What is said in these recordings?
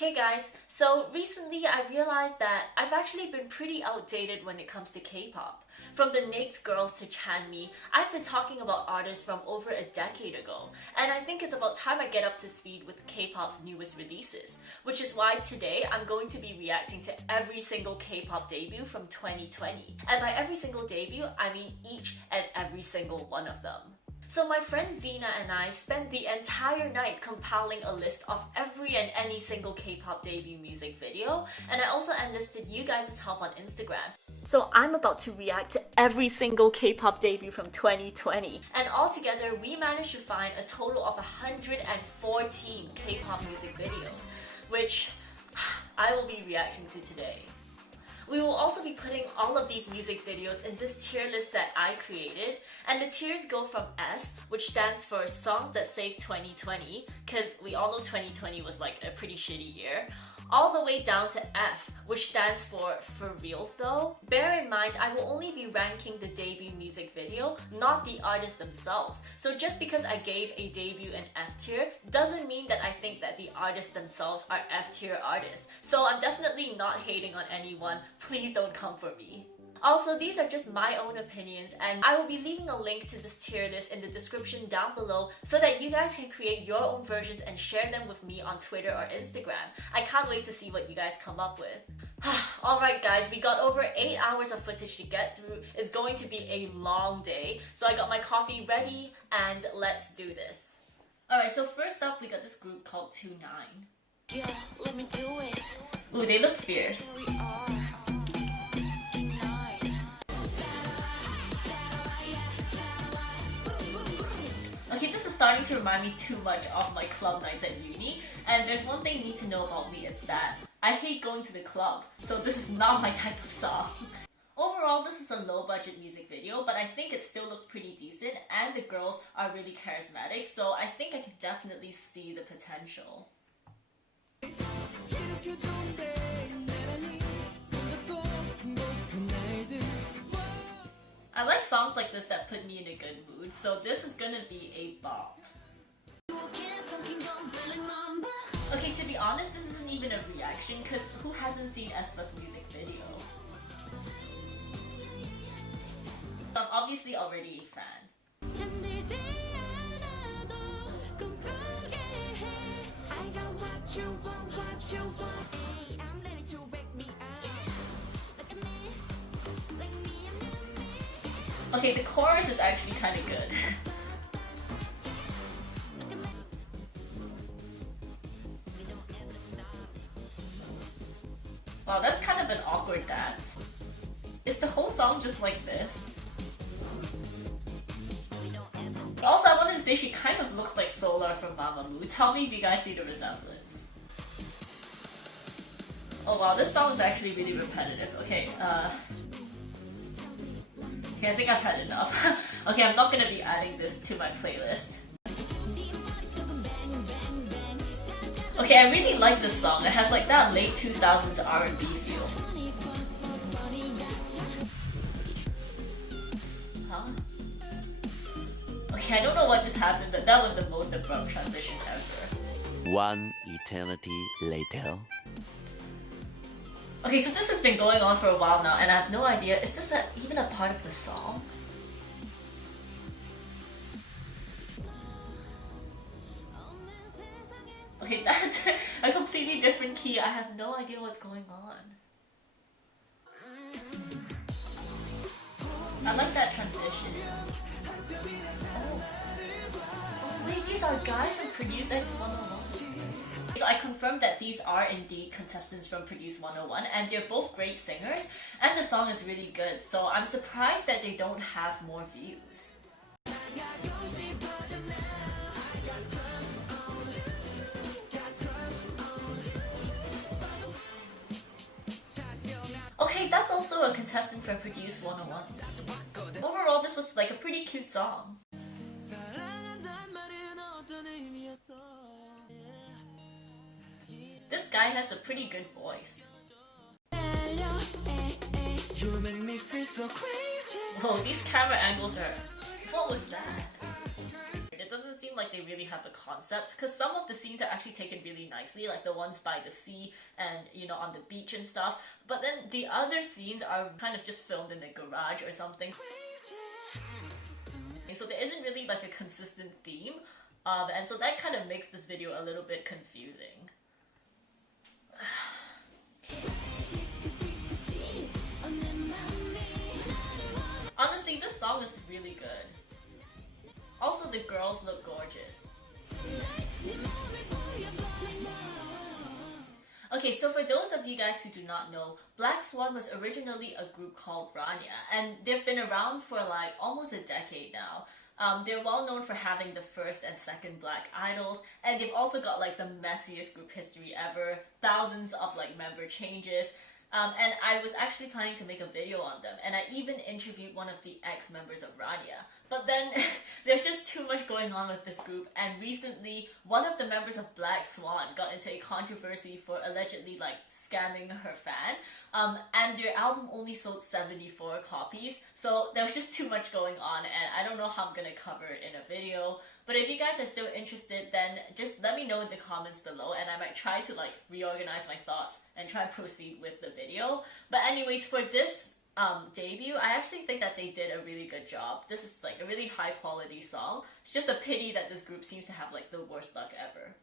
Hey guys, so recently I realized that I've actually been pretty outdated when it comes to K-pop. From the NYX girls to Chanmi, I've been talking about artists from over a decade ago, and I think it's about time I get up to speed with K-pop's newest releases, which is why today I'm going to be reacting to every single K-pop debut from 2020. And by every single debut, I mean each and every single one of them. So my friend Zena and I spent the entire night compiling a list of every and any single K-pop debut music video, and I also enlisted you guys' help on Instagram. So I'm about to react to every single K-pop debut from 2020. And altogether, we managed to find a total of 114 K-pop music videos, which I will be reacting to today. We will also be putting all of these music videos in this tier list that I created, and the tiers go from S, which stands for Songs That Saved 2020, because we all know 2020 was like a pretty shitty year, all the way down to F, which stands for Reals Though. Bear in mind, I will only be ranking the debut music video, not the artists themselves. So just because I gave a debut an F tier, doesn't mean that I think that the artists themselves are F tier artists. So I'm definitely not hating on anyone, please don't come for me. Also, these are just my own opinions, and I will be leaving a link to this tier list in the description down below so that you guys can create your own versions and share them with me on Twitter or Instagram. I can't wait to see what you guys come up with. Alright guys, we got over 8 hours of footage to get through. It's going to be a long day, so I got my coffee ready and let's do this. Alright, so first up we got this group called 2 9. Yeah, let me do it. Ooh, they look fierce. Okay, this is starting to remind me too much of my club nights at uni, and there's one thing you need to know about me, it's that I hate going to the club, so this is not my type of song. Overall, this is a low-budget music video, but I think it still looks pretty decent, and the girls are really charismatic, so I think I can definitely see the potential. I like songs like this that put me in a good mood, so this is gonna be a bop. Okay, to be honest, this isn't even a reaction, because who hasn't seen aespa's music video? So I'm obviously already a fan. Okay, the chorus is actually kind of good. Wow, that's kind of an awkward dance. Is the whole song just like this? Also, I wanted to say she kind of looks like Solar from Mamamoo. Tell me if you guys see the resemblance. Oh wow, this song is actually really repetitive. Okay, I think I've had enough. Okay, I'm not gonna be adding this to my playlist. Okay, I really like this song. It has like that late 2000s R&B feel. Huh? Okay, I don't know what just happened, but that was the most abrupt transition ever. One eternity later. Okay, so this has been going on for a while now, and I have no idea, is this even a part of the song? Okay, that's a completely different key. I have no idea what's going on. I like that transition. Oh, wait, these are guys from Produce X 101. So I confirmed that these are indeed contestants from Produce 101, and they're both great singers, and the song is really good, so I'm surprised that they don't have more views. Okay, that's also a contestant from Produce 101. Overall, this was like a pretty cute song. This guy has a pretty good voice. Whoa, these camera angles are... What was that? It doesn't seem like like they really have a concept, because some of the scenes are actually taken really nicely, like the ones by the sea and, you know, on the beach and stuff. But then the other scenes are kind of just filmed in a garage or something. So there isn't really like a consistent theme, and so that kind of makes this video a little bit confusing. Honestly, this song is really good. Also, the girls look gorgeous. Okay, so for those of you guys who do not know, Black Swan was originally a group called Rania, and they've been around for like almost a decade now. They're well known for having the first and second black idols, and they've also got like the messiest group history ever, thousands of like member changes. And I was actually planning to make a video on them, and I even interviewed one of the ex-members of Rania. But then there's just too much going on with this group, and recently one of the members of Black Swan got into a controversy for allegedly like scamming her fan, and their album only sold 74 copies, so there was just too much going on, and I don't know how I'm gonna cover it in a video. But if you guys are still interested, then just let me know in the comments below, and I might try to like reorganize my thoughts and try and proceed with the video. But anyways, for this debut, I actually think that they did a really good job. This is like a really high quality song. It's just a pity that this group seems to have like the worst luck ever.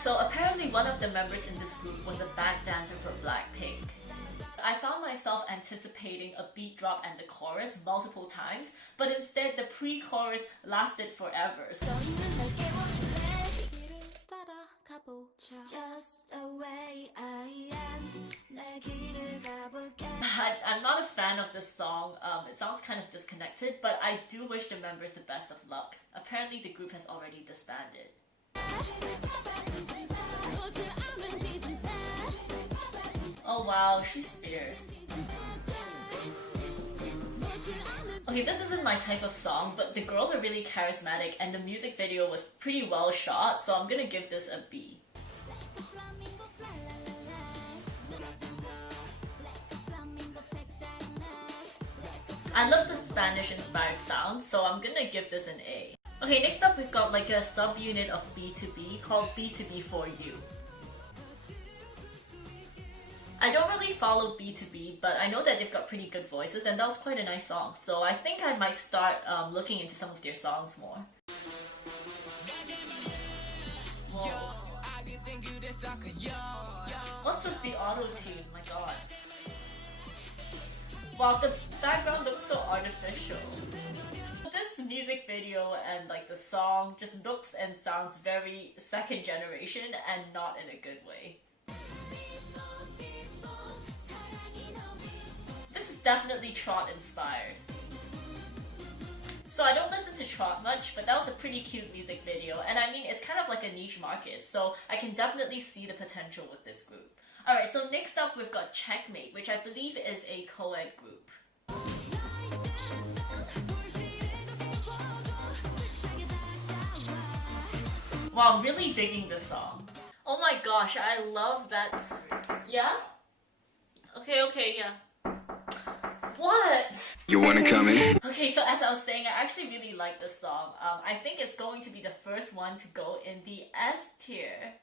So apparently one of the members in this group was a back dancer for Blackpink. I found myself anticipating a beat drop and the chorus multiple times, but instead the pre-chorus lasted forever. I'm not a fan of this song. It sounds kind of disconnected, but I do wish the members the best of luck. Apparently the group has already disbanded. Oh wow, she's fierce. Okay, this isn't my type of song, but the girls are really charismatic and the music video was pretty well shot, so I'm gonna give this a B. I love the Spanish-inspired sound, so I'm gonna give this an A. Okay, next up we've got like a subunit of B2B called B2B for You. I don't really follow B2B, but I know that they've got pretty good voices, and that was quite a nice song, so I think I might start looking into some of their songs more. Whoa. What's with the auto-tune? My god. Wow, the background looks so artificial. This music video and like the song just looks and sounds very second generation and not in a good way. This is definitely Trot inspired. So I don't listen to Trot much, but that was a pretty cute music video, and I mean it's kind of like a niche market, so I can definitely see the potential with this group. Alright, so next up we've got Checkmate, which I believe is a co-ed group. Wow, I'm really digging this song. Oh my gosh, I love that. Yeah? Okay, yeah. What? You wanna come in? Okay, so as I was saying, I actually really like this song. I think it's going to be the first one to go in the S tier.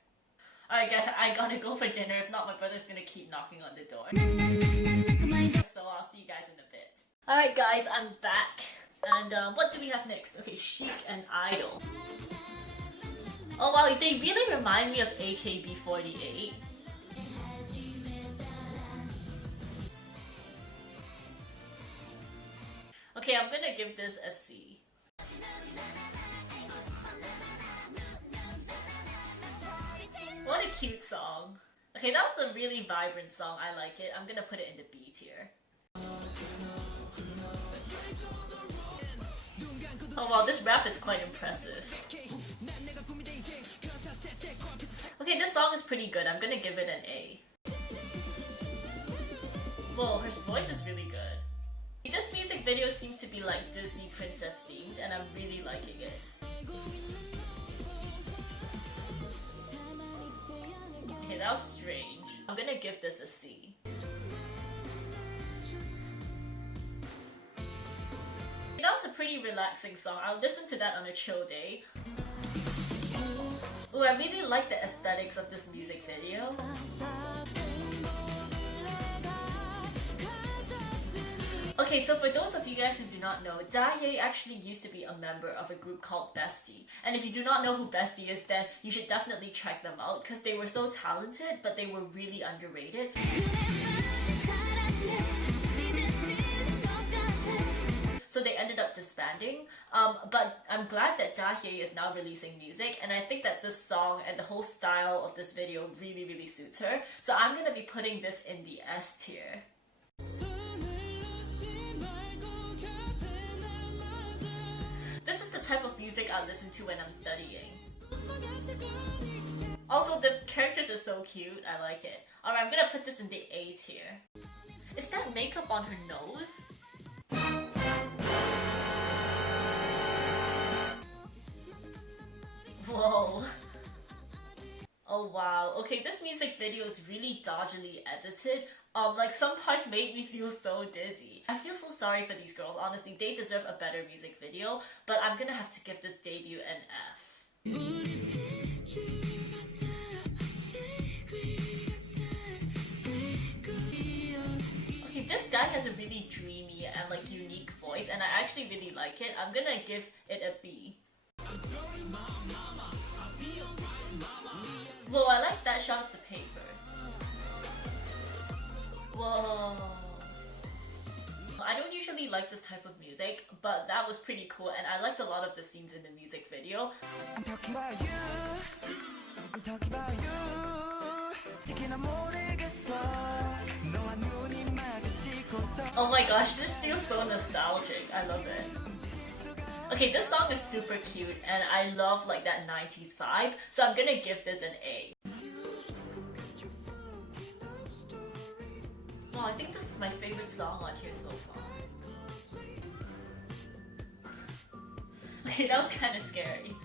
Alright guys, I gotta go for dinner, if not my brother's gonna keep knocking on the door. So I'll see you guys in a bit. Alright guys, I'm back. And what do we have next? Okay, Chic and Idol. Oh wow, they really remind me of AKB48. Okay, I'm gonna give this a C. What a cute song. Okay, that was a really vibrant song. I like it. I'm gonna put it in the B tier. Oh wow, this rap is quite impressive. Okay, this song is pretty good. I'm gonna give it an A. Whoa, her voice is really good. This music video seems to be like Disney princess themed, and I'm really liking it. Okay, that was strange. I'm gonna give this a C. That was a pretty pretty relaxing song. I'll listen to that on a chill day. Ooh, I really like the aesthetics of this music video. Okay, so for those of you guys who do not know, Dahyei actually used to be a member of a group called Bestie. And if you do not know who Bestie is, then you should definitely check them out because they were so talented, but they were really underrated. So they ended up disbanding, but I'm glad that Dahyei is now releasing music, and I think that this song and the whole style of this video really suits her. So I'm gonna be putting this in the S tier. This is the type of music I listen to when I'm studying. Also, the characters are so cute, I like it. Alright, I'm gonna put this in the A tier. Is that makeup on her nose? Whoa. Oh wow. Okay, this music video is really dodgily edited. Like some parts made me feel so dizzy. I feel so sorry for these girls. Honestly, they deserve a better music video, but I'm gonna have to give this debut an F. Okay, this guy has a really dreamy and like unique voice, and I actually really like it. I'm gonna give it a B. Whoa, I like that shot of the paper. Whoa. I don't usually like this type of music, but that was pretty cool, and I liked a lot of the scenes in the music video. I'm talking about you. I'm talking about you. Oh my gosh, this feels so nostalgic. I love it. Okay, this song is super cute, and I love like that 90s vibe, so I'm gonna give this an A. Wow, I think this is my favorite song on here so far. Okay, that was kind of scary.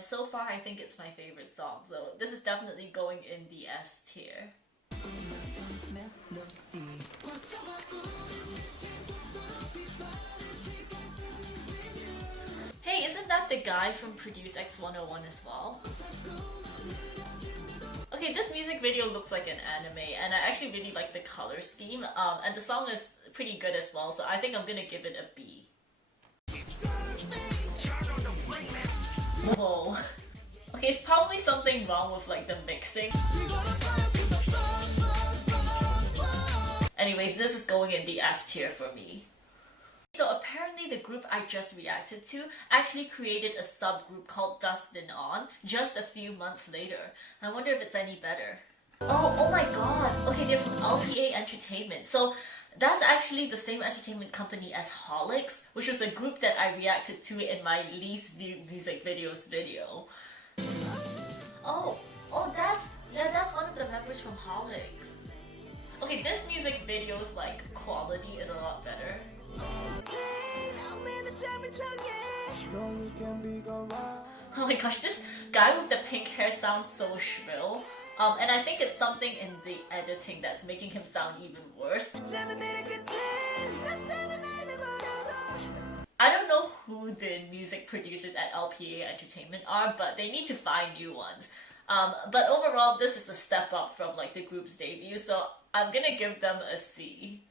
So far, I think it's my favorite song, so this is definitely going in the S tier. Hey, isn't that the guy from Produce X101 as well? Okay, this music video looks like an anime, and I actually really like the color scheme, and the song is pretty good as well, so I think I'm gonna give it a B. Whoa. Okay, it's probably something wrong with like the mixing. Anyways, this is going in the F tier for me. So apparently the group I just reacted to actually created a subgroup called Dustin On just a few months later. I wonder if it's any better. Oh my god! Okay, they're from LPA Entertainment. So that's actually the same entertainment company as Holics, which was a group that I reacted to in my least viewed music videos video. Oh, that's one of the members from Holics. Okay, this music video's like quality is a lot better. Oh my gosh, this guy with the pink hair sounds so shrill. And I think it's something in the editing that's making him sound even worse. I don't know who the music producers at LPA Entertainment are, but they need to find new ones. But overall, this is a step up from like the group's debut, so I'm gonna give them a C.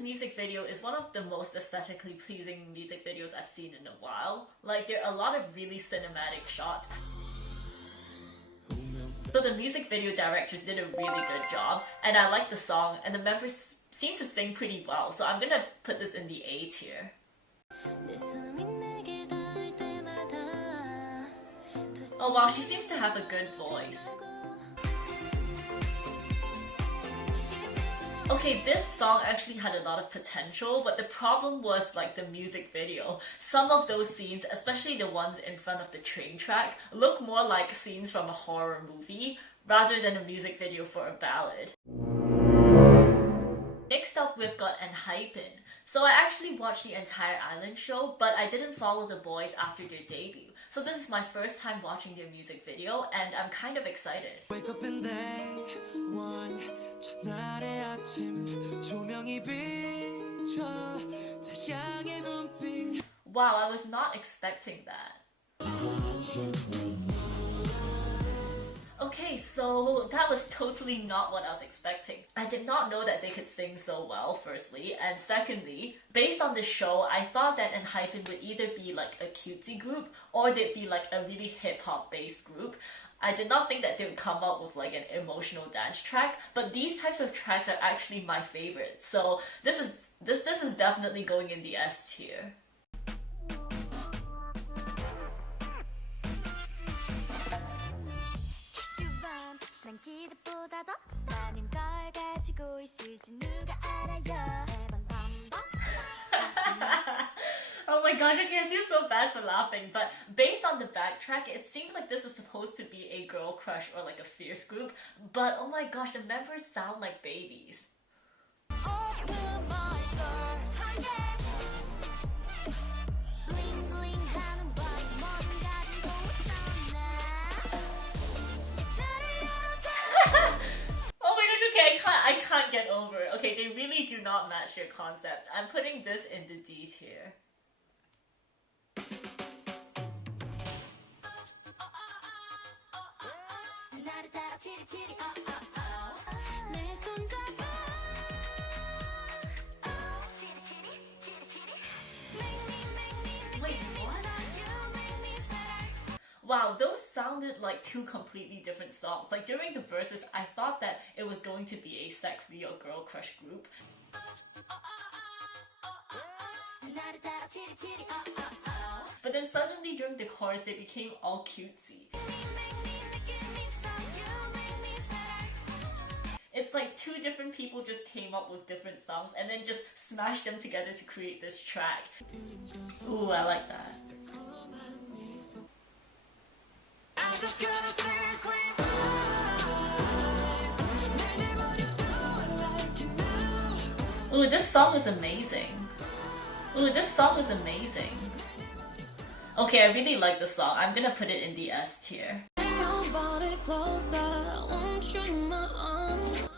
Music video is one of the most aesthetically pleasing music videos I've seen in a while. Like, there are a lot of really cinematic shots. So the music video directors did a really good job, and I like the song, and the members seem to sing pretty well, so I'm gonna put this in the A tier. Oh wow, she seems to have a good voice. Okay, this song actually had a lot of potential, but the problem was like the music video. Some of those scenes, especially the ones in front of the train track, look more like scenes from a horror movie rather than a music video for a ballad. Next up, we've got got enhypen. So I actually watched the entire island show, but I didn't follow the boys after their debut. So this is my first time watching their music video, and I'm kind of excited. Wake up and day one 첫날의 아침 조명이 비춰 태양의 눈빛. Wow, I was not expecting that. Okay, so that was totally not what I was expecting. I did not know that they could sing so well, firstly, and secondly, based on the show, I thought that enhypen would either be like a cutesy group or they'd be like a really hip-hop based group. I did not think that they would come up with like an emotional dance track, but these types of tracks are actually my favorite. So this is definitely going in the S tier. 난 기대보다 더 많은 걸 가지고 있을지 누가 알아요 매번 반복. Oh my gosh, okay, I feel so bad for laughing, but based on the backtrack, it seems like this is supposed to be a girl crush or like a fierce group, but oh my gosh, the members sound like babies. I can't get over it. Okay, they really do not match your concept. I'm putting this in the D tier. Wait, what? Wow, those sounded like two completely different songs. Like during the verses, I thought that it was going to be a sexy or girl crush group. But then suddenly during the chorus, they became all cutesy. It's like two different people just came up with different songs and then just smashed them together to create this track. Ooh, I like that. Ooh, this song is amazing. Ooh, this song is amazing. Okay, I really like the song. I'm gonna put it in the S tier.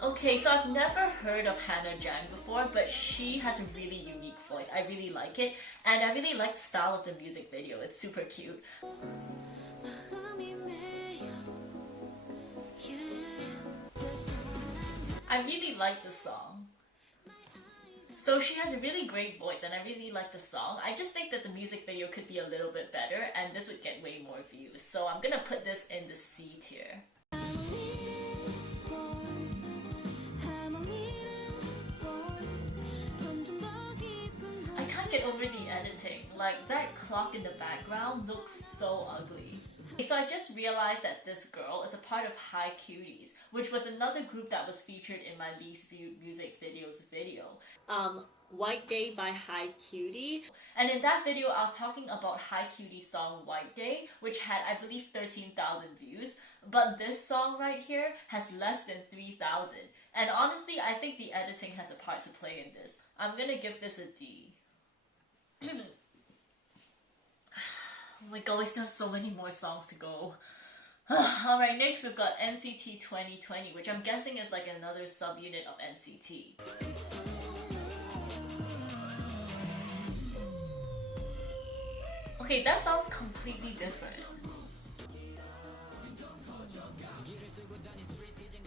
Okay, so I've never heard of Hannah Jang before, but she has a really unique voice. I really like it, and I really like the style of the music video. It's super cute. I really like the song. So she has a really great voice and I really like the song. I just think that the music video could be a little bit better and this would get way more views. So I'm gonna put this in the C tier. I can't get over the editing. Like that clock in the background looks so ugly. So I just realized that this girl is a part of Hi Cuties, which was another group that was featured in my least viewed music videos video. White Day by Hi Cutie. And in that video, I was talking about Hi Cutie's song White Day, which had, I believe, 13,000 views. But this song right here has less than 3,000. And honestly, I think the editing has a part to play in this. I'm gonna give this a D. Oh my god, we still have so many more songs to go. Alright, next we've got NCT 2020, which I'm guessing is like another subunit of NCT. Okay, that sounds completely different.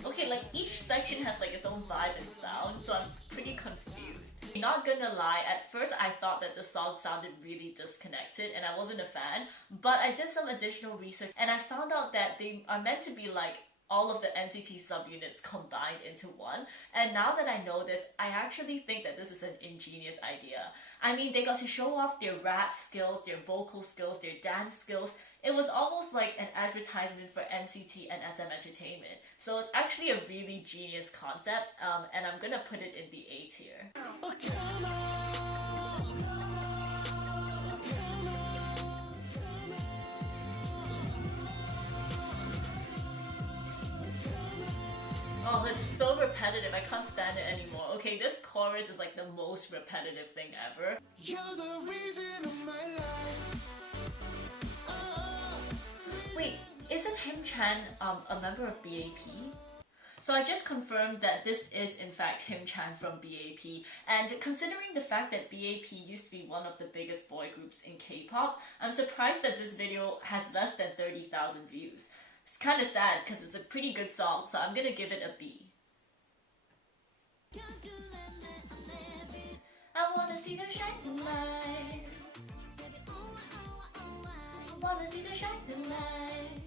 Okay, like each section has like its own vibe and sound, so I'm pretty confused. Not gonna lie, at first I thought that the song sounded really disconnected and I wasn't a fan, but I did some additional research and I found out that they are meant to be like all of the NCT subunits combined into one. And now that I know this, I actually think that this is an ingenious idea. I mean, they got to show off their rap skills, their vocal skills, their dance skills. It was almost like an advertisement for NCT and SM Entertainment. So it's actually a really genius concept, and I'm gonna put it in the A tier. Oh, it's so repetitive. I can't stand it anymore. Okay, this chorus is like the most repetitive thing ever. You're the reason of my life. Wait, isn't Him Chan a member of BAP? So I just confirmed that this is in fact Him Chan from BAP, and considering the fact that BAP used to be one of the biggest boy groups in K-pop, I'm surprised that this video has less than 30,000 views. It's kind of sad because it's a pretty good song, so I'm gonna give it a B. I wanna see the shining light. I wanna see the shining light.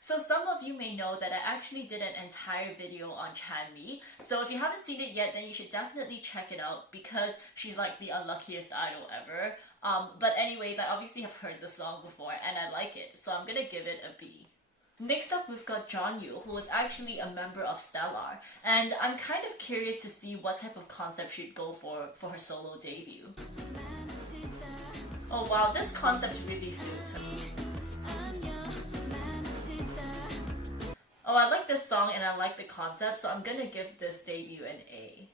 So some of you may know that I actually did an entire video on Chanmi. So if you haven't seen it yet, then you should definitely check it out because she's like the unluckiest idol ever. But anyways, I obviously have heard the song before and I like it, so I'm gonna give it a B. Next up, we've got Jeonyu, who was actually a member of Stellar, and I'm kind of curious to see what type of concept she'd go for her solo debut. Oh wow, this concept really suits her. Oh, I like this song and I like the concept, so I'm gonna give this debut an A.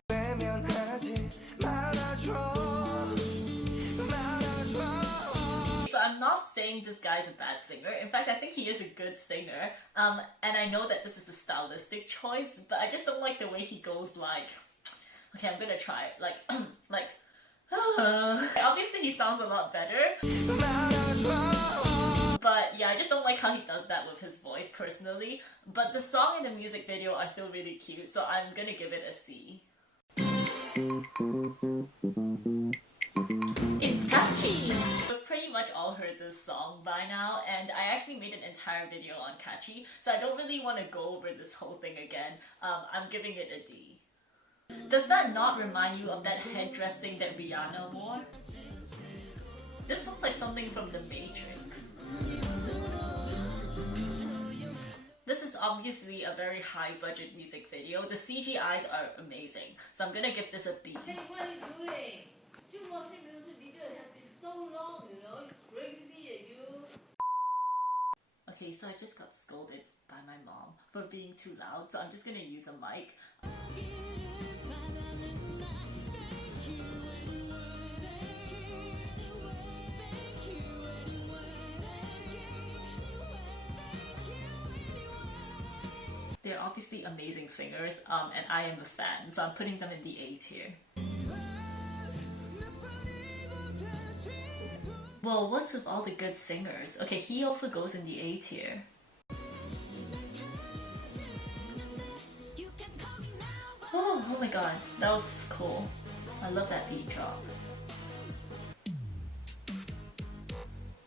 So I'm not saying this guy's a bad singer. In fact, I think he is a good singer. And I know that this is a stylistic choice, but I just don't like the way he goes like... Okay, I'm gonna try it. Like... Obviously he sounds a lot better. But yeah, I just don't like how he does that with his voice personally. But the song and the music video are still really cute, so I'm gonna give it a C. It's Kaachi! We've pretty much all heard this song by now, and I actually made an entire video on Kaachi, so I don't really want to go over this whole thing again. I'm giving it a D. Does that not remind you of that headdress thing that Rihanna wore? This looks like something from The Matrix. This is obviously a very high budget music video. The CGIs are amazing, so I'm gonna give this a B. Hey, what are you doing? Still watching music video? It has been so long, you know? It's crazy, you. Okay, so I just got scolded by my mom for being too loud, so I'm just gonna use a mic. They're obviously amazing singers, and I am a fan, so I'm putting them in the A tier. Well, what's with all the good singers? Okay, he also goes in the A tier. Oh my god, that was cool. I love that beat drop.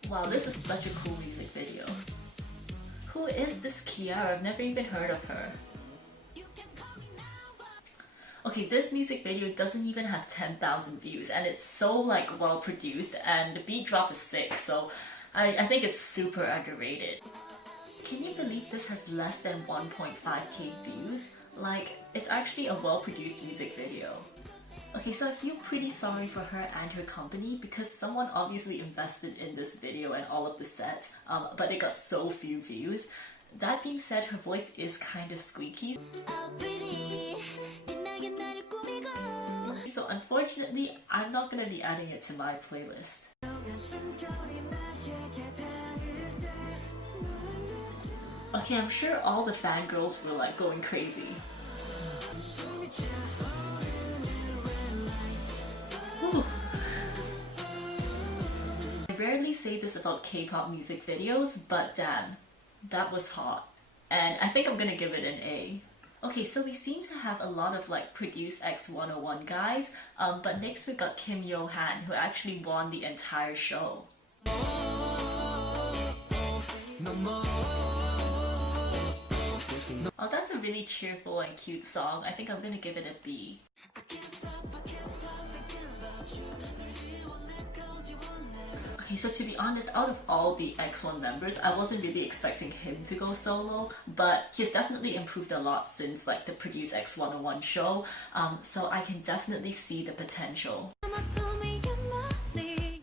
Wow, this is such a cool music video. Who is this Kiara? I've never even heard of her. Okay, this music video doesn't even have 10,000 views and it's so like well produced and the beat drop is sick, so I think it's super underrated. Can you believe this has less than 1.5k views? Like, it's actually a well produced music video. Okay, so I feel pretty sorry for her and her company because someone obviously invested in this video and all of the sets, but it got so few views. That being said, her voice is kind of squeaky. So unfortunately, I'm not gonna be adding it to my playlist. Okay, I'm sure all the fangirls were like going crazy. Whew. I rarely say this about K-pop music videos, but damn, that was hot. And I think I'm gonna give it an A. Okay, so we seem to have a lot of like Produce X 101 guys, but next we got Kim Yo-han, who actually won the entire show. Oh, that's a really cheerful and cute song. I think I'm gonna give it a B. Okay, so to be honest, out of all the X1 members, I wasn't really expecting him to go solo, but he's definitely improved a lot since like the Produce X 101 show, so I can definitely see the potential.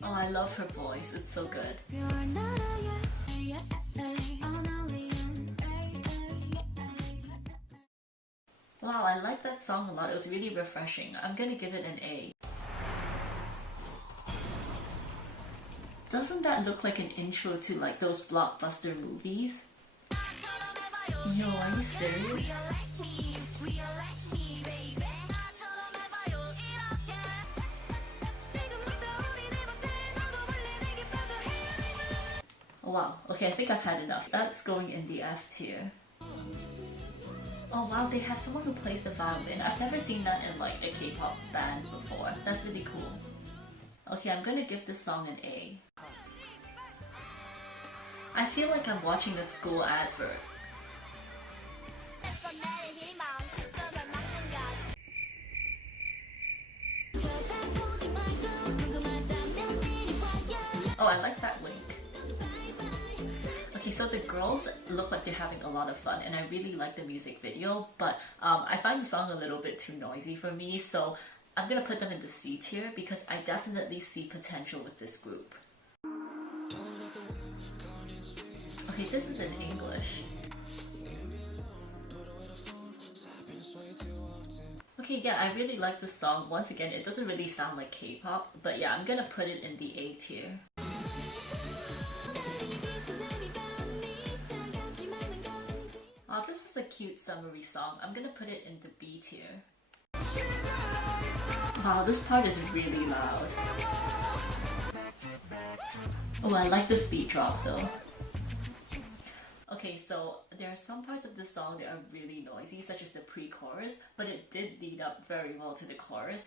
Oh, I love her voice, it's so good. Wow, I like that song a lot. It was really refreshing. I'm gonna give it an A. Doesn't that look like an intro to like those blockbuster movies? Yo, are you serious? Oh, wow, okay, I think I've had enough. That's going in the F tier. Oh wow, they have someone who plays the violin. I've never seen that in like a K-pop band before. That's really cool. Okay, I'm gonna give this song an A. I feel like I'm watching a school advert. Oh, I like that link. Okay, so the girls look like they're having a lot of fun and I really like the music video, but I find the song a little bit too noisy for me, so I'm gonna put them in the C tier because I definitely see potential with this group. Okay, this is in English. Okay, yeah, I really like this song. Once again, it doesn't really sound like K-pop, but yeah, I'm gonna put it in the A tier. Oh, this is a cute summery song. I'm gonna put it in the B tier. Wow, this part is really loud. Oh, I like this beat drop though. Okay, so there are some parts of the song that are really noisy, such as the pre-chorus, but it did lead up very well to the chorus.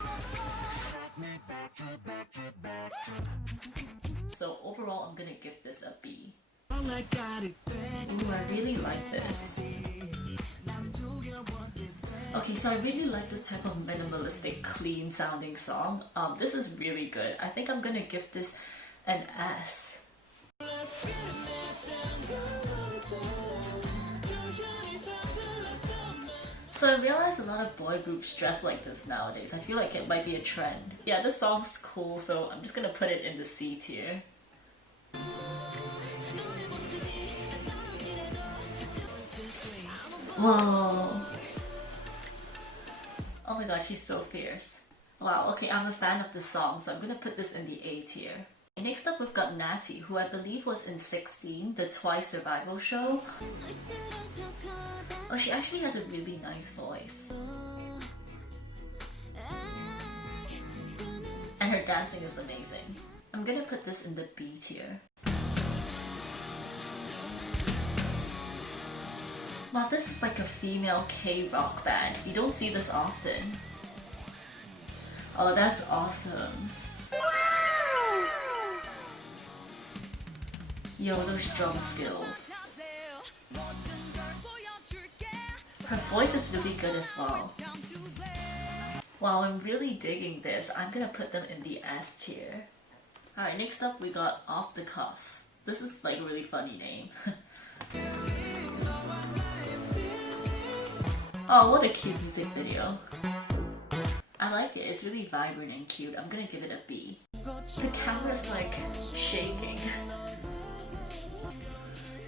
So overall, I'm gonna give this a B. Ooh, I really like this. Okay, so I really like this type of minimalistic, clean sounding song. This is really good. I think I'm gonna give this an S. So I realize a lot of boy groups dress like this nowadays. I feel like it might be a trend. Yeah, this song's cool, so I'm just gonna put it in the C tier. Whoa. Oh my god, she's so fierce. Wow, okay, I'm a fan of the song, so I'm gonna put this in the A tier. Next up, we've got Natty, who I believe was in 16, the Twice survival show. Oh, she actually has a really nice voice. And her dancing is amazing. I'm gonna put this in the B tier. Wow, this is like a female K-rock band. You don't see this often. Oh, that's awesome. Yo, those drum skills. Her voice is really good as well. Wow, I'm really digging this. I'm gonna put them in the S tier. Alright, next up we got Off the Cuff. This is like a really funny name. Oh, what a cute music video. I like it. It's really vibrant and cute. I'm gonna give it a B. The camera's like shaking.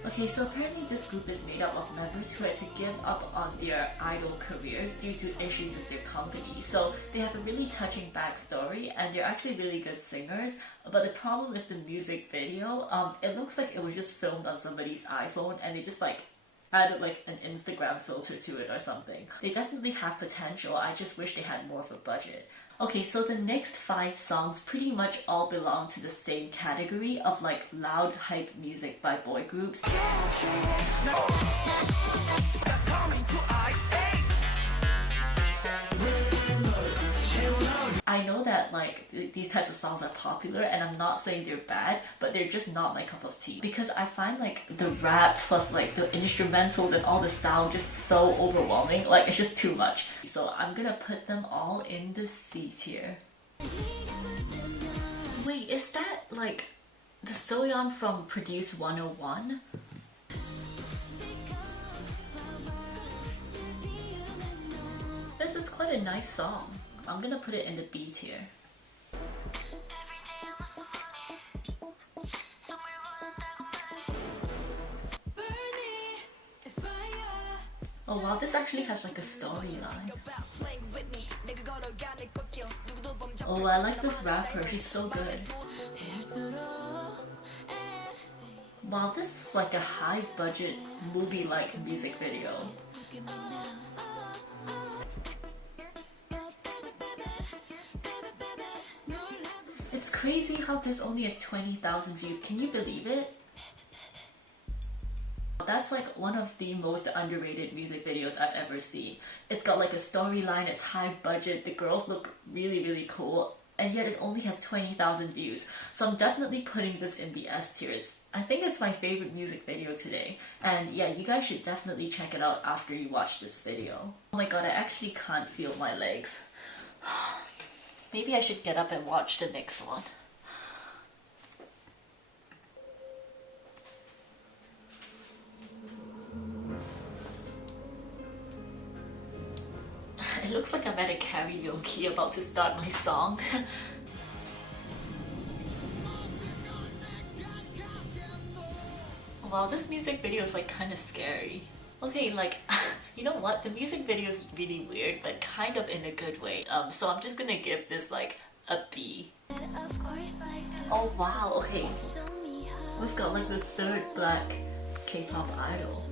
Okay, so apparently this group is made up of members who had to give up on their idol careers due to issues with their company. So they have a really touching backstory and they're actually really good singers. But the problem is the music video. It looks like it was just filmed on somebody's iPhone and they just like added like an Instagram filter to it or something. They definitely have potential. I just wish they had more of a budget. Okay, so the next 5 songs pretty much all belong to the same category of like loud hype music by boy groups. I know that like these types of songs are popular and I'm not saying they're bad, but they're just not my cup of tea because I find like the rap plus like the instrumentals and all the sound just so overwhelming. Like it's just too much. So I'm gonna put them all in the C tier. Wait, is that like the Soyeon from Produce 101? This is quite a nice song. I'm gonna put it in the B tier. Oh wow, this actually has like a storyline. Oh, I like this rapper, she's so good. Wow, this is like a high budget movie-like music video. It's crazy how this only has 20,000 views, can you believe it? That's like one of the most underrated music videos I've ever seen. It's got like a storyline, it's high budget, the girls look really cool, and yet it only has 20,000 views. So I'm definitely putting this in the S tier. I think it's my favorite music video today. And yeah, you guys should definitely check it out after you watch this video. Oh my god, I actually can't feel my legs. Maybe I should get up and watch the next one. It looks like I'm at a karaoke about to start my song. Wow, this music video is like kind of scary. Okay, like, you know what? The music video is really weird, but kind of in a good way. So I'm just gonna give this like a B. Oh wow, okay. We've got like the third black K-pop idol.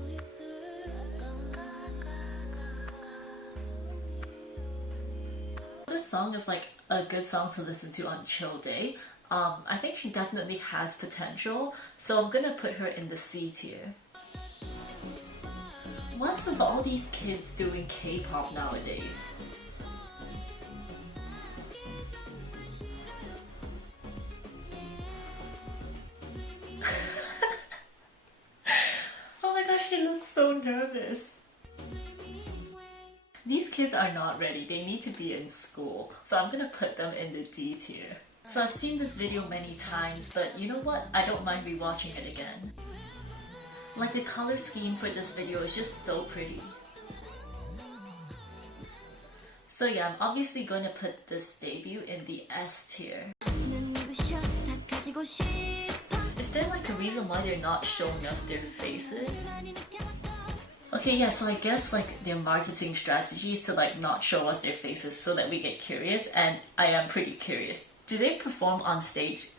This song is like a good song to listen to on a chill day. I think she definitely has potential, so I'm gonna put her in the C tier. What's with all these kids doing K-pop nowadays? Oh my gosh, she looks so nervous. These kids are not ready, they need to be in school, so I'm gonna put them in the D tier. So I've seen this video many times, but you know what? I don't mind rewatching it again. Like the color scheme for this video is just so pretty. So yeah, I'm obviously going to put this debut in the S tier. Is there like a reason why they're not showing us their faces? Okay, yeah, so I guess like their marketing strategy is to like not show us their faces so that we get curious, and I am pretty curious. Do they perform on stage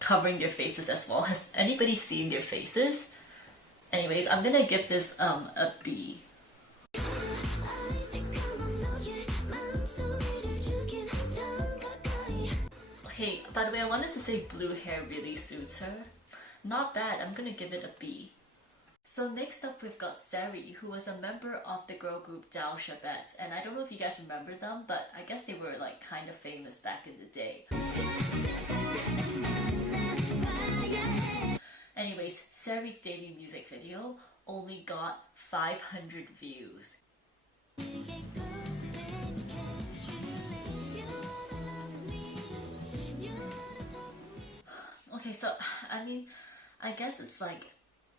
covering their faces as well? Has anybody seen their faces? Anyways, I'm gonna give this a B. Okay, by the way, I wanted to say blue hair really suits her. Not bad, I'm gonna give it a B. So next up we've got Haeri, who was a member of the girl group Dal Shabet, and I don't know if you guys remember them, but I guess they were like kind of famous back in the day. Anyways, Haeri's debut music video only got 500 views. Okay, so I mean, I guess it's like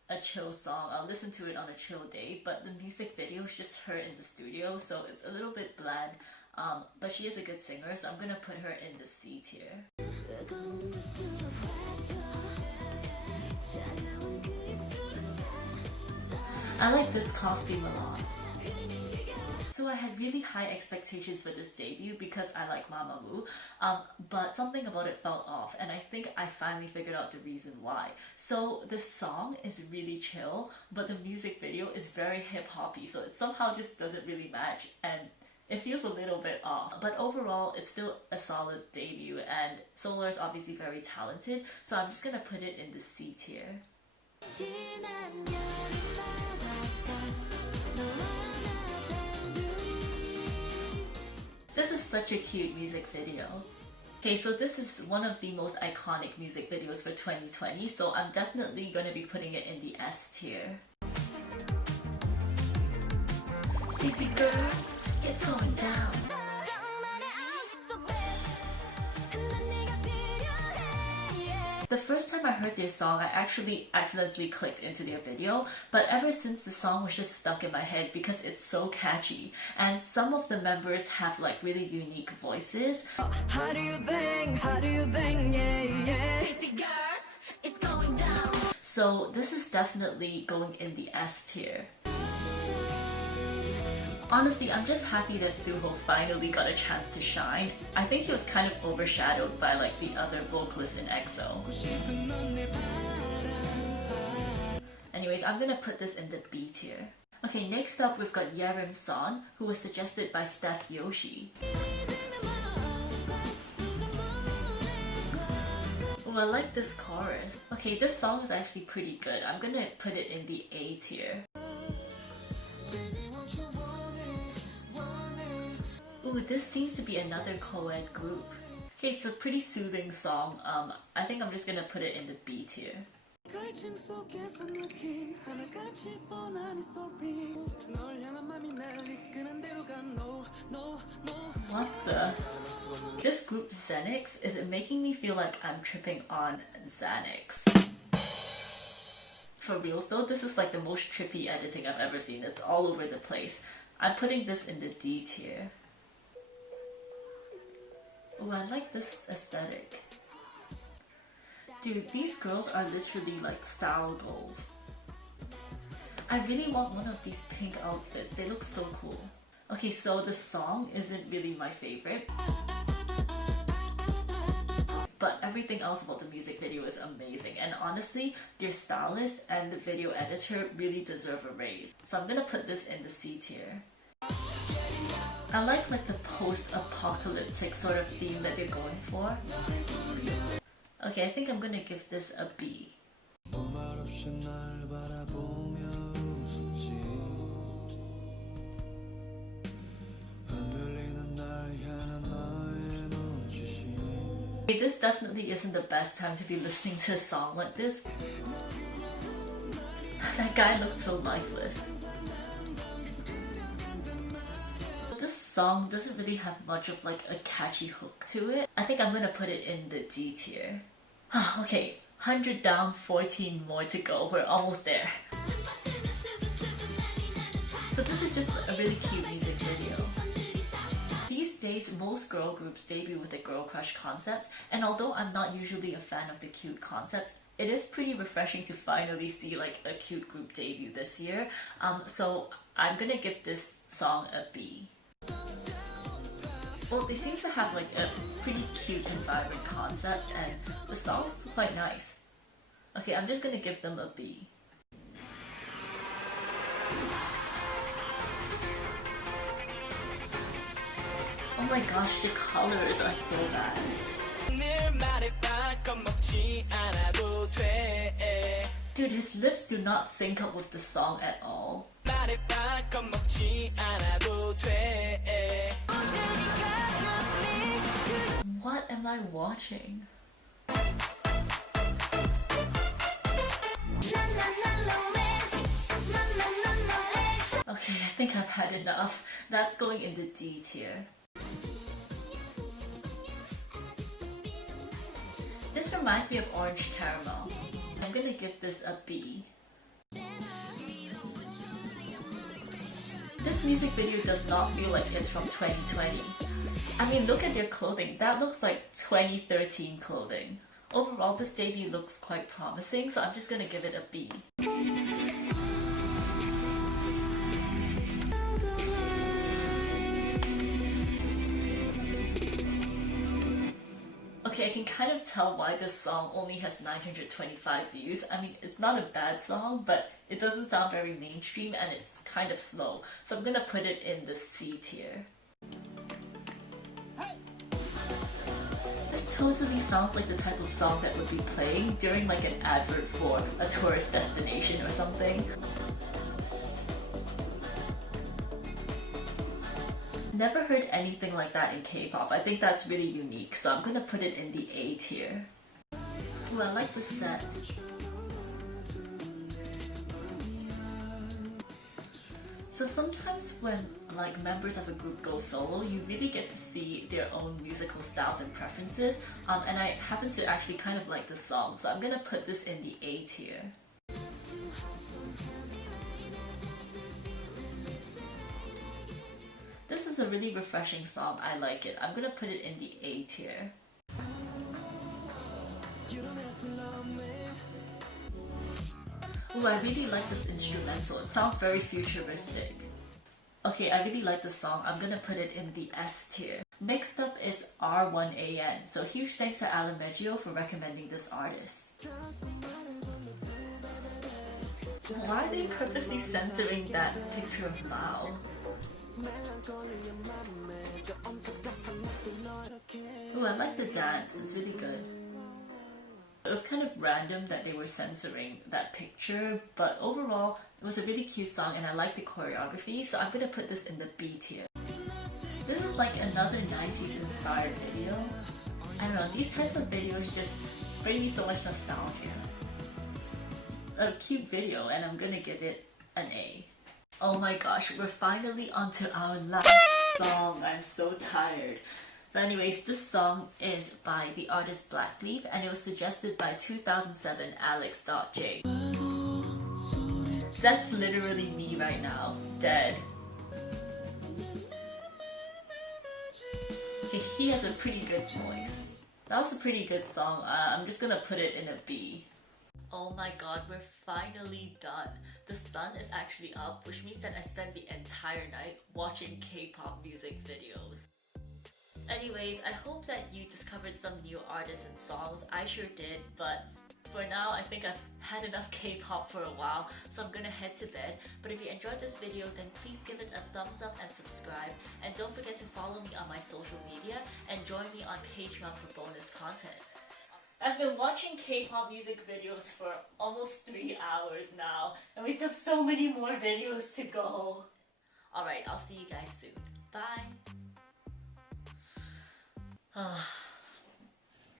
a chill song. I'll listen to it on a chill day, but the music video is just her in the studio, so it's a little bit bland. But she is a good singer, so I'm gonna put her in the C tier. I like this costume a lot. So I had really high expectations for this debut because I like Mamamoo, but something about it felt off, and I think I finally figured out the reason why. So the song is really chill, but the music video is very hip-hoppy, so it somehow just doesn't really match, and it feels a little bit off. But overall, it's still a solid debut, and Solar is obviously very talented, so I'm just gonna put it in the C tier. This is such a cute music video. Okay, so this is one of the most iconic music videos for 2020, so I'm definitely going to be putting it in the S tier. StayC girls, it's going down. The first time I heard their song, I actually accidentally clicked into their video, but ever since the song was just stuck in my head because it's so catchy, and some of the members have like really unique voices. How do you think, yeah, yeah. StayC girls, it's going down. So this is definitely going in the S tier. Honestly, I'm just happy that Suho finally got a chance to shine. I think he was kind of overshadowed by like the other vocalists in EXO. Anyways, I'm gonna put this in the B tier. Okay, next up we've got Yerim Sohn, who was suggested by Steph Yoshi. Oh, I like this chorus. Okay, this song is actually pretty good. I'm gonna put it in the A tier. Ooh, this seems to be another co-ed group. Okay, it's a pretty soothing song. I think I'm just gonna put it in the B tier. What the? This group Xenix is making me feel like I'm tripping on Xanax. For reals though, this is like the most trippy editing I've ever seen. It's all over the place. I'm putting this in the D tier. Oh, I like this aesthetic. Dude, these girls are literally like style goals. I really want one of these pink outfits. They look so cool. Okay, so the song isn't really my favorite, but everything else about the music video is amazing. And honestly, their stylist and the video editor really deserve a raise. So I'm gonna put this in the C tier. I like the post-apocalyptic sort of theme that they're going for. Okay, I think I'm gonna give this a B. Okay, this definitely isn't the best time to be listening to a song like this. That guy looks so lifeless. This song doesn't really have much of like a catchy hook to it. I think I'm gonna put it in the D tier. Okay, 100 down, 14 more to go. We're almost there. So this is just a really cute music video. These days, most girl groups debut with a girl crush concept, and although I'm not usually a fan of the cute concept, it is pretty refreshing to finally see like a cute group debut this year. So I'm gonna give this song a B. Well, they seem to have like a pretty cute and vibrant concept, and the song's quite nice. Okay, I'm just gonna give them a B. Oh my gosh, the colors are so bad. Dude, his lips do not sync up with the song at all. What am I watching? Okay, I think I've had enough. That's going in the D tier. This reminds me of Orange Caramel. I'm gonna give this a B. This music video does not feel like it's from 2020. I mean, look at their clothing. That looks like 2013 clothing. Overall, this debut looks quite promising, so I'm just gonna give it a B. Okay, I can kind of tell why this song only has 925 views. I mean, it's not a bad song, but it doesn't sound very mainstream and it's kind of slow. So I'm gonna put it in the C tier. This totally sounds like the type of song that would be playing during like an advert for a tourist destination or something. Never heard anything like that in K-pop. I think that's really unique, so I'm gonna put it in the A tier. Ooh, I like the set. So sometimes when like members of a group go solo, you really get to see their own musical styles and preferences. And I happen to actually kind of like the song, so I'm gonna put this in the A tier. This is a really refreshing song. I like it. I'm gonna put it in the A tier. Ooh, I really like this instrumental. It sounds very futuristic. Okay, I really like the song. I'm gonna put it in the S tier. Next up is R1AN. So huge thanks to Alan Meggio for recommending this artist. Why are they purposely censoring that picture of Mao? Ooh, I like the dance. It's really good. It was kind of random that they were censoring that picture, but overall, it was a really cute song and I like the choreography, so I'm gonna put this in the B tier. This is like another 90s inspired video. I don't know, these types of videos just bring me so much nostalgia. A cute video, and I'm gonna give it an A. Oh my gosh, we're finally onto our last song. I'm so tired. But anyways, this song is by the artist Blackleaf and it was suggested by 2007 Alex.J. That's literally me right now, dead. He has a pretty good choice. That was a pretty good song. I'm just gonna put it in a B. Oh my god, we're finally done. The sun is actually up, which means that I spent the entire night watching K-pop music videos. Anyways, I hope that you discovered some new artists and songs. I sure did, but for now, I think I've had enough K-pop for a while, so I'm gonna head to bed. But if you enjoyed this video, then please give it a thumbs up and subscribe. And don't forget to follow me on my social media and join me on Patreon for bonus content. I've been watching K-pop music videos for almost 3 hours now, and we still have so many more videos to go. Alright, I'll see you guys soon. Bye!